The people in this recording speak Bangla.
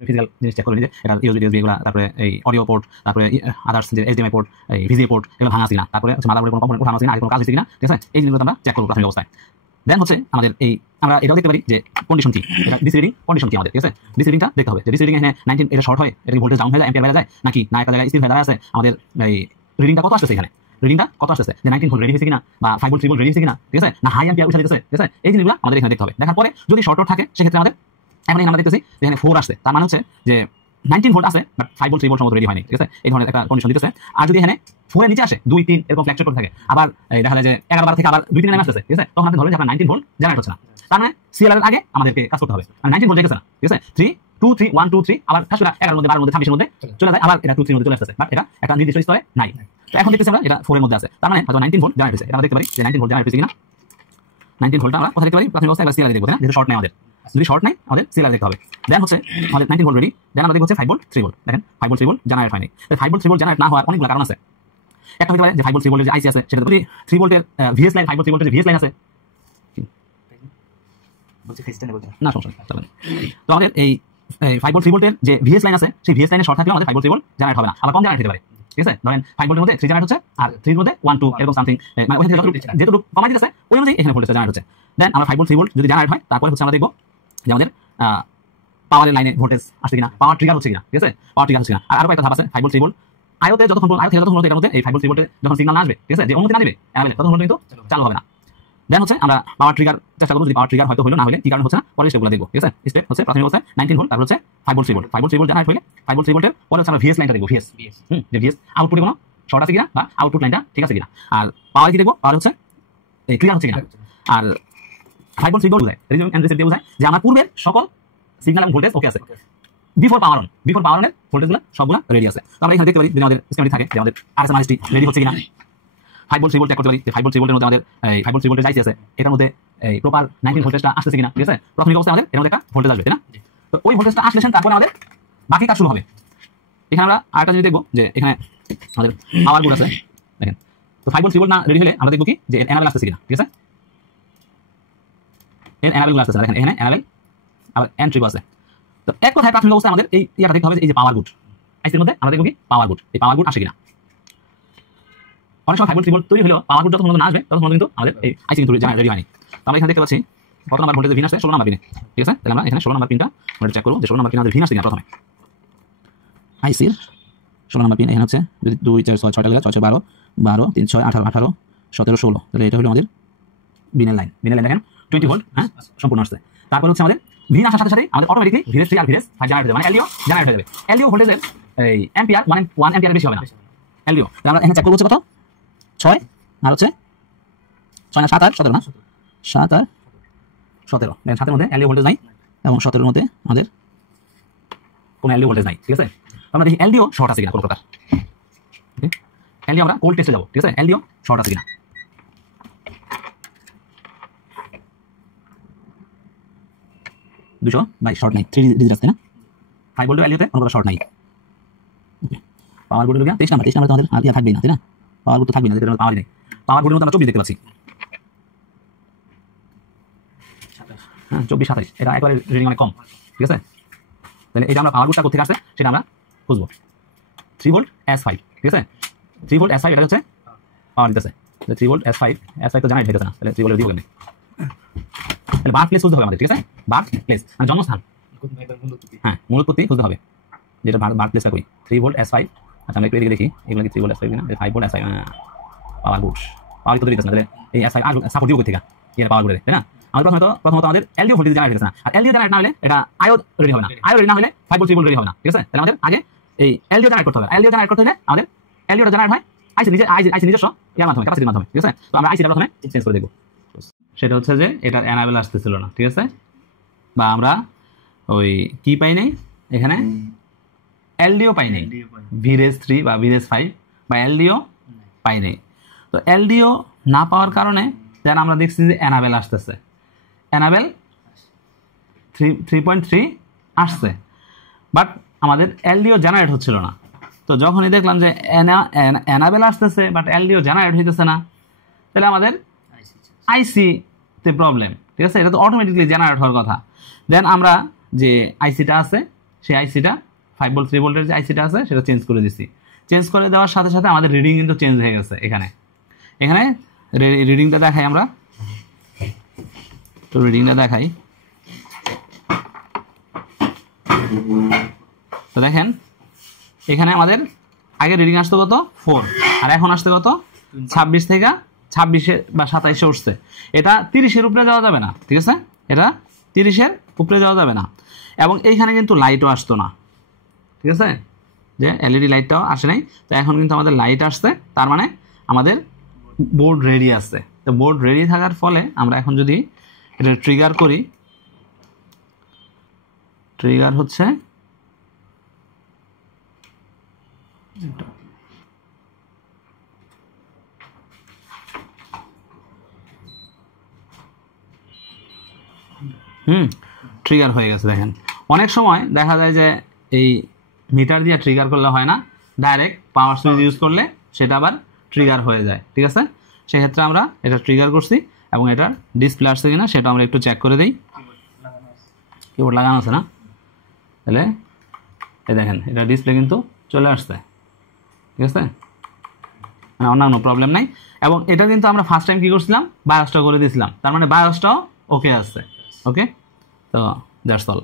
ফিজিক্যাল জিনিস চেক করে নিয়ে এটা ইউএসবি টিউএসবি এগুলো, তারপরে এই অডিও পোর্ট, তারপরে আদার্স যে এইচডিএমআই পোর্ট, এই ভিজিএ পোর্ট এগুলো ভাঙা আছে কিনা, তারপরে হচ্ছে মাদারবোর্ডের কোনো কম্পোনেন্ট উঠানো আছে কিনা, আর কোনো কাজ হচ্ছে কিনা, ঠিক আছে? এই জিনিসগুলো আমরা চেক করব প্রাথমিক অবস্থায়। দেন হচ্ছে আমাদের এই আমরা এটাও দেখতে পারি যে কন্ডিশন কি, এটা ডিসি রিডিং কন্ডিশন কি আমাদের, ঠিক আছে? ডিসি রিডিংটা দেখতে হবে যে ডিসি রিডিং এখানে 19 এটা শর্ট হয়, এটা কি ভোল্টেজ ডাউন হয়ে যায়, অ্যাম্পিয়ার বেড়ে যায়, নাকি না একটা জায়গায় স্থির হয়ে দাঁড়ায় আছে, আমাদের এই রিডিংটা কত আসছে এখানে, রিডিংটা কত আসছে, যে 19 ভোল্ট রেডি হয়েছে কিনা, বা 5 ভোল্ট 3 ভোল্ট রেডি হয়েছে কিনা, ঠিক আছে, না হাই অ্যাম্পিয়ার উঠে যেতেছে, ঠিক আছে? এই জিনিসগুলো আমাদের এখানে দেখতে হবে। দেখার পরে যদি শর্ট আউট থাকে সেক্ষেত্রে আমাদের এখন আমরা দেখতেছি যে এখানে 4 আসছে, তার মানে হচ্ছে যে 19 ভোল্ট আছে বাট 5 ভোল্ট 3 ভোল্ট সম্ভবত রেডি হয়নি, ঠিক আছে? এই ধরনের একটা কন্ডিশন দিতেছে। আর যদি এখানে 4 এর নিচে আসে 2 3 এরকম ফ্ল্যাকচুয়েট করতে থাকে, আবার দেখা যায় যে 11 12 থেকে আবার 2 3 নেমে আসছে, ঠিক আছে? তখন আমাদের ধরবে যে আপনার 19 ভোল্ট জেনারেট হচ্ছে না, তার মানে সিএলআর এর আগে আমাদেরকে কাজ করতে হবে। মানে 19 ভোল্ট গেছে না, ঠিক আছে? 3 2 3 1 2 3 আবার কাজ করে 11 এর মধ্যে 12 এর মধ্যে 26 এর মধ্যে চলে যায়, আবার এটা 2 3 এর মধ্যে চলে আসছে, বাট এটা একটা নির্দিষ্ট স্তরে নাই। তো এখন দেখতেছি আমরা এটা 4 এর মধ্যে আছে, তার মানে হয়তো 19 ভোল্ট জেনারেট হচ্ছে। এটা আমরা দেখতে পারি যে 19 ভোল্ট জেনারেট হচ্ছে কিনা। 19 ভোল্ট আমরা কথা দেখতে পারি প্রাথমিক অবস্থায়, এবার সিএলআর দেখব না, যেহেতু শর্ট নাই আমাদের। যদি শর্ট নাই আমাদের সিএলআর দেখতে হবে। দেন হচ্ছে আমাদের 19 ভোল্ট রেডি, দেন আমরা দেখব হচ্ছে 5 ভোল্ট 3 ভোল্ট। দেখেন 5 ভোল্ট 3 ভোল্ট জেনারেট হয়নি। তো 5 ভোল্ট 3 ভোল্ট জেনারেট না হওয়ার অনেকগুলো কারণ আছে। একটা হতে পারে যে 5 ভোল্ট 3 ভোল্টের যে আইসি আছে সেটা যদি 3 ভোল্টের ভিএস লাইন, 5 ভোল্ট 3 ভোল্টের যে ভিএস লাইন আছে, না সমস্যা নেই। তো আমাদের এই 5 ভোল্ট 3 ভোল্টের যে ভিএস লাইন আছে সেই ভিএস লাইনে শর্ট থাকলে আমাদের 5 ভোল্ট 3 ভোল্ট জেনারেট হবে না, আবার কম জেনারেট হতে পারে, ঠিক আছে? ধরেন 5 ভোল্টের মধ্যে 3 জেনারেট হচ্ছে আর 3 এর মধ্যে 1 2 এরকম সামথিং, মানে ওখানে যেটুকু কমাই দিতেছে ওই অনুযায়ী এখানে ভোল্টেজ জেনারেট হচ্ছে। দেন আমরা 5 ভোল্ট 3 ভোল্ট যদি জেনারেট হয় তারপরে হচ্ছে আমরা দেখব যে আমাদের পাওয়ারের লাইনে ভোল্টেজ আসছে কিনা, পাওয়ার ট্রিগার হচ্ছে কিনা, ঠিক আছে? পাওয়ার ট্রিগার হচ্ছে কিনা। আর আরো একটা ধাপ আছে 5 ভোল্ট 3 ভোল্ট আয়োতে যতক্ষণ আয়ো থেকে যতক্ষণ এর মধ্যে এই 5 ভোল্ট 3 ভোল্টে যখন সিগন্যাল না আসবে, ঠিক আছে, যে অনুমতি না দিবে অ্যাভেলেবল, ততক্ষণ কিন্তু চালু হবে না। দেন হচ্ছে আমরা পাওয়ার ট্রিগার চেষ্টা করব, যদি পাওয়ার ট্রিগার হয়তো হলো না হলে কি কারণে হচ্ছে না পরে স্টেপগুলো দেখব, ঠিক আছে? স্টেপ হচ্ছে প্রাথমিক অবস্থায় 19 ভোল্ট, তারপর হচ্ছে 5 volt 3 volt. 5 volt 3 volt generate হলে 5 ভোল্ট 3 ভোল্টের পরে হচ্ছে আমরা ভিএস লাইনটা দেখব, ভিএস যে ভিএস আউটপুটে কোনো শর্ট আছে কিনা বা আউটপুট লাইনটা ঠিক আছে কিনা। আর পাওয়ার কি দেখব, পাওয়ার হচ্ছে এই ক্লিয়ার হচ্ছে কিনা। আর 5 ভোল্ট 3 ভোল্ট বোঝায় রিডিং এন্ড রিসিভ দিয়ে বোঝায় যে আমার পূর্বের সকল সিগন্যাল এবং ভোল্টেজ ওকে আছে, বিফোর পাওয়ার অন, বিফোর পাওয়ার অনের ভোল্টেজগুলো সবগুলো রেডি আছে। তো আমরা এখানে দেখতে পারি যদি আমাদের স্কিমেটিক থাকে যে আমাদের আরএসএমআইএসটি রেডি হচ্ছে কিনা। 5 ভোল্ট 3 ভোল্ট চেক করতে পারি যে 5 ভোল্ট 3 ভোল্টের মধ্যে আমাদের এই 5 ভোল্ট 3 ভোল্টের আইসি আছে, এটার মধ্যে এই প্রপার 19 ভোল্টেজটা আসছে কিনা, ঠিক আছে? প্রাথমিক অবস্থায় আমাদের এর মধ্যে একটা ভোল্টেজ আসবে, তাই না? তো ওই ভোল্টেজটা আসলে তারপরে আমাদের বাকি কাজ শুরু হবে। এখানে আমরা আরেকটা জিনিস দেখব যে এখানে আমাদের পাওয়ার বোর্ড আছে, দেখেন। তো 5 ভোল্ট 3 ভোল্ট না রেডি হলে আমরা দেখব কি যে এনাবেল আসছে কিনা, ঠিক আছে? এর এনাবেল গুলো আসছে, দেখেন এখানে এনাবেল আবার এন্ট্রি আছে। তো এক কথায় প্রাথমিক অবস্থায় আমাদের এই ইয়াটা দেখতে হবে, এই যে পাওয়ার বোর্ড আইসির মধ্যে আমরা দেখব কি পাওয়ার বোর্ড, এই পাওয়ার বোর্ড আসে কিনা। অনেক সময় 5 ভোল্ট 3 ভোল্ট তৈরি হলো পাওয়ার বোর্ড যতক্ষণ না আসবে ততক্ষণ কিন্তু আমাদের এই আইসি কিন্তু রেডি হয়নি। তো আমরা এখানে দেখতে পাচ্ছি কত নাম্বার ভোল্টেজ ভিন আসছে, 16 নাম্বার পিনে, ঠিক আছে? তাহলে আমরা এখানে 16 নাম্বার পিনটা আমরা চেক করব যে 16 নাম্বার পিনে আমাদের ভিন আসছে কিনা। প্রথমে আইসির 16 নাম্বার পিন এখানে হচ্ছে যদি 2 4 6 6টা গেলে 6 6 12 12 3 6 18 18 17 16, তাহলে এটা হলো আমাদের বিনের লাইন। বিনের লাইন দেখেন 20 ভোল্ট, হ্যাঁ সম্পূর্ণ আসছে। তারপর হচ্ছে আমাদের ভিন আসার সাথে সাথে আমাদের অটোমেটিক্যালি ভিএস 3 আর ভিএস 5 জেনারেট হয়ে যাবে, মানে এলডিও জেনারেট হয়ে যাবে। এলডিও ভোল্টেজের এই অ্যাম্পিয়ার 1 অ্যাম্পিয়ারের বেশি হবে না এলডিও। তাহলে আমরা এখানে চেক করব হচ্ছে কত 6 আর হচ্ছে 6 না 7 আর 17 না 7 আর 17, দেখেন 7 এর মধ্যে এলডিও ভোল্টেজ নাই এবং 17 এর মধ্যে আমাদের কোনো এলডিও ভোল্টেজ নাই, ঠিক আছে? আমরা দেখি এলডিও শর্ট আছে কিনা কোনো প্রকার। ওকে, এলডিও আমরা কোল্ড টেস্টে যাব, ঠিক আছে? এলডিও শর্ট আছে কিনা। 222 শর্ট নাই, 3 ডিজিট আছে না। 5 ভোল্ট এলডিওতে কোনো প্রকার শর্ট নাই। পাওয়ার বোর্ডের লোক 23 নাম্বার তো আমাদের আর ইয়া থাকবেই না, তাই না? পাওয়ার বোর্ড তো থাকবেই না, যেটা পাওয়ারই নেই। পাওয়ার বোর্ডের মধ্যে আমরা 24 দেখতে পাচ্ছি, হ্যাঁ 24 27, এটা একবারে রিডিং অনেক কম, ঠিক আছে? তাহলে এটা আমরা পাওয়ার বোর্ডটা কোথা থেকে আসছে সেটা আমরা খুঁজবো। 3 ভোল্ট S5, ঠিক আছে? 3 ভোল্ট S5 এটা হচ্ছে পাওয়ার দিতেছে। 3 ভোল্ট S5 তো জেনারেট হইতেছে না, তাহলে 3 ভোল্টের দিয়ে বলেন। তাহলে বার্থ প্লেস খুঁজতে হবে আমাদের, ঠিক আছে? বার্থ প্লেস মানে জন্মস্থান, হ্যাঁ মূল উৎপত্তি খুঁজতে হবে, যেটা বার্থ প্লেসটা কই। 3 ভোল্ট S5, আচ্ছা আমরা একটু এদিকে দেখি এগুলো কি 3 ভোল্ট S5 কিনা। 5 ভোল্ট S5 পাওয়ার বোর্ড, পাওয়ার তো দিতেছে না, তাহলে এই S5 আর সাপোর্ট দিও কই থেকে এর পাওয়ার বোর্ডে, তাই না? আমাদের প্রথমত আমাদের এলডিও ভোল্টেজ জেনারেট হইতেছে না, আর এলডিও জেনারেট না হলে এটা আইও রেডি হবে না, আইও রেডি না হলে 5 ভোল্ট 3 ভোল্ট রেডি হবে না, ঠিক আছে? তাহলে আমাদের আগে এই এলডিও জেনারেট করতে হবে। এলডিও জেনারেট করতে হলে আমাদের এলডিওটা জেনারেট হয় আইসি নিজস্ব এর মাধ্যমে, ক্যাপাসিটির মাধ্যমে, ঠিক আছে? তো আমরা আইসিটা প্রথমে চেঞ্জ করে দেখব। সেটা হচ্ছে যে এটা এনাবেল আসতেছিল না, ঠিক আছে? বা আমরা ওই কি পাই নাই এখানে, এলডিও পাই নাই, ভিরেজ 3 বা ভিরেজ 5 বা এলডিও পাই নাই। তো এলডিও না পাওয়ার কারণে দেন আমরা দেখছি যে এনাবেল আসতেছে, এনাবেল 3.3 আসছে, বাট আমাদের এলডিও জেনারেট হচ্ছিল না। তো যখনই দেখলাম যে এনাবেল আসতেছে বাট এলডিও জেনারেট হইতেছে না, তাহলে আমাদের আইসিতে প্রবলেম, ঠিক আছে? এটা তো অটোমেটিকলি জেনারেট হওয়ার কথা। দেন আমরা যে আইসিটা আছে সেই আইসিটা 5 ভোল্ট 3 ভোল্টের যে আইসিটা আছে সেটা চেঞ্জ করে দিচ্ছি। চেঞ্জ করে দেওয়ার সাথে সাথে আমাদের রিডিং কিন্তু চেঞ্জ হয়ে গেছে। এখানে রিডিংটা দেখাই আমরা, তো রিডিংটা দেখাই। তো দেখেন এখানে আমাদের আগে রিডিং আসতো কত 4, আর এখন আসতে কত 26 থেকে 26 বা 27 উঠছে। এটা 30-এর উপরে যাওয়া যাবে না, ঠিক আছে, এটা 30-এর উপরে যাওয়া যাবে না। এবং এইখানে কিন্তু লাইটও আসতো না, ঠিক আছে, যে এলইডি লাইটটাও আসে নাই। তো এখন কিন্তু আমাদের লাইট আসছে, তার মানে আমাদের বোর্ড রেডি আছে। তো বোর্ড রেডি থাকার ফলে আমরা এখন যদি এটা ট্রিগার করি, ট্রিগার হচ্ছে ট্রিগার হয়ে গেছে। দেখেন অনেক সময় দেখা যায় যে এই মিটার দিয়ে ট্রিগার করলে হয় না, ডাইরেক্ট পাওয়ার সুইচ ইউজ করলে সেটা আবার ট্রিগার হয়ে যায়, ঠিক আছে। সেক্ষেত্রে আমরা এটা ট্রিগার করছি এবং এটার ডিসপ্লে আসছে কিনা সেটা আমরা একটু চেক করে দিই। কিবোর্ড লাগানো আছে না, তাহলে এই দেখেন এটা ডিসপ্লে কিন্তু চলে আসছে, ঠিক আছে, মানে অন্যান্য প্রবলেম নাই। এবং এটা কিন্তু আমরা ফার্স্ট টাইম কি করছিলাম, বায়োসটা করে দিয়েছিলাম, তার মানে বায়োসটাও ওকে আসছে। ওকে, তো দ্যাটস অল।